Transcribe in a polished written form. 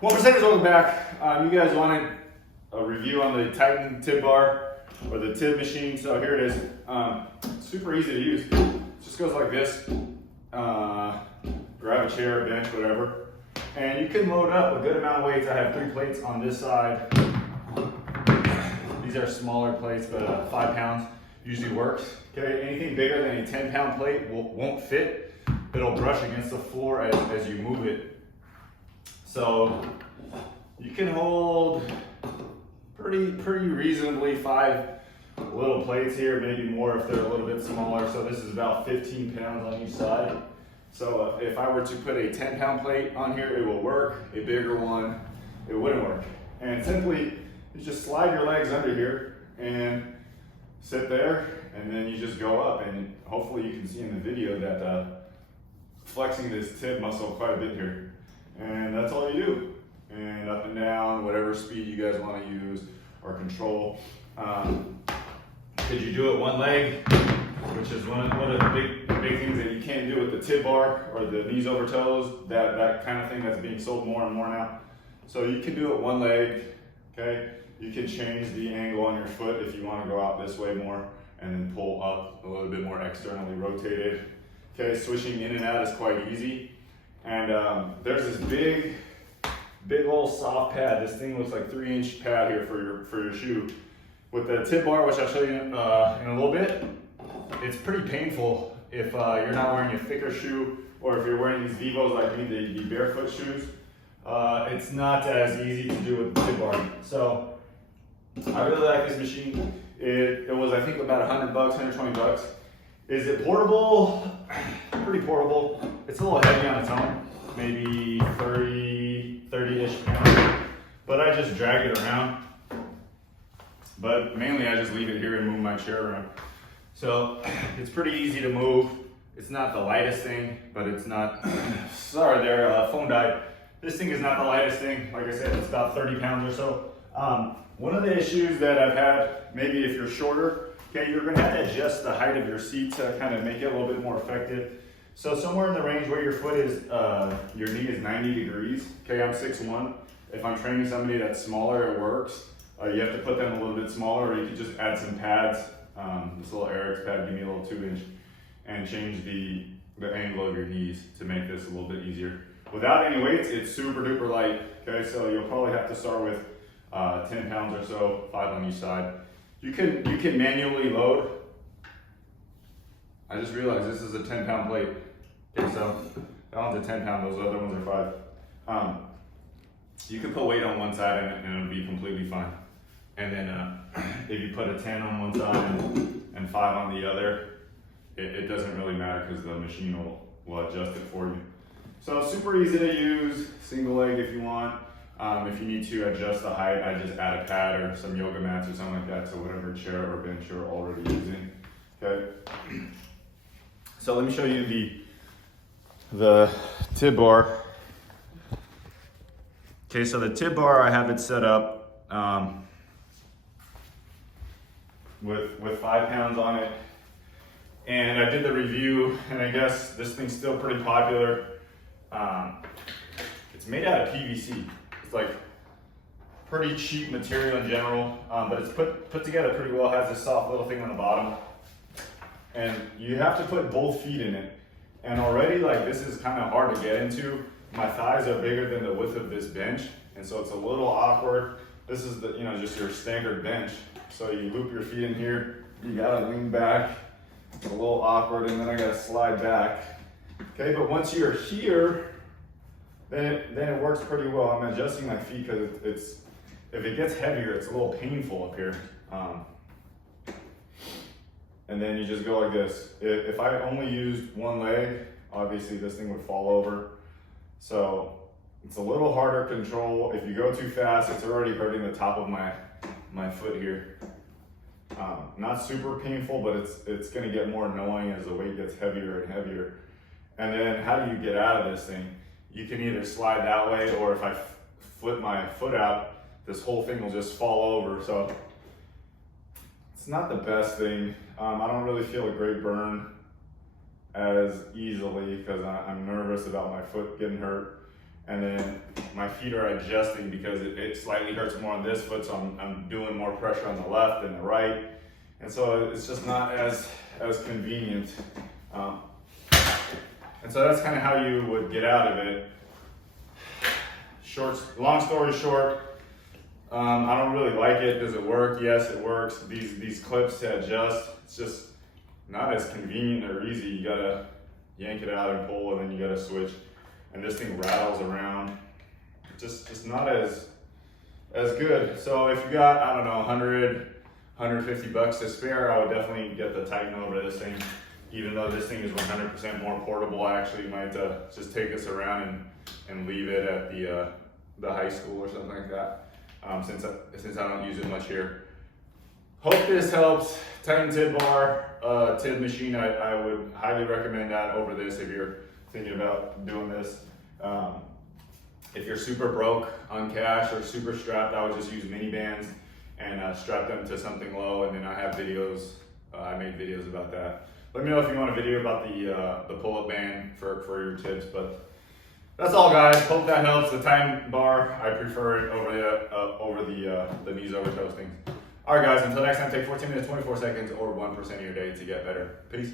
Well, percenters, welcome back. You guys wanted a review on the Titan tib bar or the tib machine, so here it is. Super easy to use. It just goes like this. Grab a chair, a bench, whatever, and you can load up a good amount of weights. I have 3 plates on this side. These are smaller plates, but 5 pounds usually works. Okay, anything bigger than a 10-pound plate won't fit. It'll brush against the floor as you move it. So you can hold pretty reasonably 5 little plates here, maybe more if they're a little bit smaller. So this is about 15 pounds on each side. So if I were to put a 10-pound plate on here, it will work. A bigger one, it wouldn't work. And simply, you just slide your legs under here and sit there, and then you just go up. And hopefully you can see in the video that flexing this tib muscle quite a bit here. And that's all you do. And up and down, whatever speed you guys want to use or control. Could you do it one leg, which is one of the big things that you can't do with the tib bar or the knees over toes, that kind of thing that's being sold more and more now. So you can do it one leg, okay? You can change the angle on your foot if you want to go out this way more and then pull up a little bit more externally rotated. Okay, switching in and out is quite easy. And there's this big old soft pad. This thing looks like 3-inch pad here for your shoe. With the tib bar, which I'll show you in a little bit, it's pretty painful if you're not wearing a thicker shoe, or if you're wearing these Vivos like me, the barefoot shoes. It's not as easy to do with the tib bar. So I really like this machine. It was, I think, about $100, $120. Is it portable? Pretty portable. It's a little heavy on its own, maybe 30-ish pounds, but I just drag it around. But mainly I just leave it here and move my chair around. So it's pretty easy to move. It's not the lightest thing, but it's not, sorry there, phone died. This thing is not the lightest thing. Like I said, it's about 30 pounds or so. One of the issues that I've had, maybe if you're shorter, okay, you're gonna have to adjust the height of your seat to kind of make it a little bit more effective. So somewhere in the range where your foot is, your knee is 90 degrees. Okay, I'm 6'1". If I'm training somebody that's smaller, it works. You have to put them a little bit smaller, or you can just add some pads. This little Eric's pad, give me a little 2-inch, and change the angle of your knees to make this a little bit easier. Without any weights, it's super duper light. Okay, so you'll probably have to start with 10 pounds or so, 5 on each side. You can manually load. I just realized this is a 10-pound plate. Okay, so that one's a 10 pound, those other ones are 5. You can put weight on one side and it'll be completely fine. And then if you put a 10 on one side and 5 on the other, it doesn't really matter because the machine will adjust it for you. So super easy to use, single leg if you want. If you need to adjust the height, I just add a pad or some yoga mats or something like that, so whatever chair or bench you're already using. Okay. So let me show you the tib bar. Okay, so the tib bar, I have it set up with 5 pounds on it. And I did the review, and I guess this thing's still pretty popular. It's made out of PVC. It's like pretty cheap material in general, but it's put together pretty well. It has this soft little thing on the bottom. And you have to put both feet in it. And already, like, this is kind of hard to get into. My thighs are bigger than the width of this bench, and so it's a little awkward. This is the, just your standard bench. So you loop your feet in here, you gotta lean back. It's a little awkward, and then I gotta slide back. Okay, but once you're here, then it works pretty well. I'm adjusting my feet because if it gets heavier, it's a little painful up here. And then you just go like this. If I only used one leg, obviously this thing would fall over. So it's a little harder to control. If you go too fast, it's already hurting the top of my foot here. Not super painful, but it's gonna get more annoying as the weight gets heavier and heavier. And then how do you get out of this thing? You can either slide that way, or if I flip my foot out, this whole thing will just fall over. So it's not the best thing. I don't really feel a great burn as easily because I'm nervous about my foot getting hurt. And then my feet are adjusting because it slightly hurts more on this foot, so I'm doing more pressure on the left than the right. And so it's just not as convenient. And so that's kind of how you would get out of it. Long story short, I don't really like it. Does it work? Yes, it works. These clips to adjust, it's just not as convenient or easy. You gotta yank it out and pull, and then you gotta switch. And this thing rattles around. Just not as good. So if you got, I don't know, 100, 150 bucks to spare, I would definitely get the Titan over this thing. Even though this thing is 100% more portable, I actually might just take this around and leave it at the high school or something like that. Since I don't use it much here. Hope this helps. Titan tib bar, tib machine, I would highly recommend that over this if you're thinking about doing this. If you're super broke on cash or super strapped, I would just use mini bands and strap them to something low, and then I have videos, I made videos about that. Let me know if you want a video about the pull-up band for your tips, but that's all, guys. Hope that helps. The Titan bar, I prefer it over the knees over toes thing. All right, guys, until next time, take 14 minutes, 24 seconds, or 1% of your day to get better. Peace.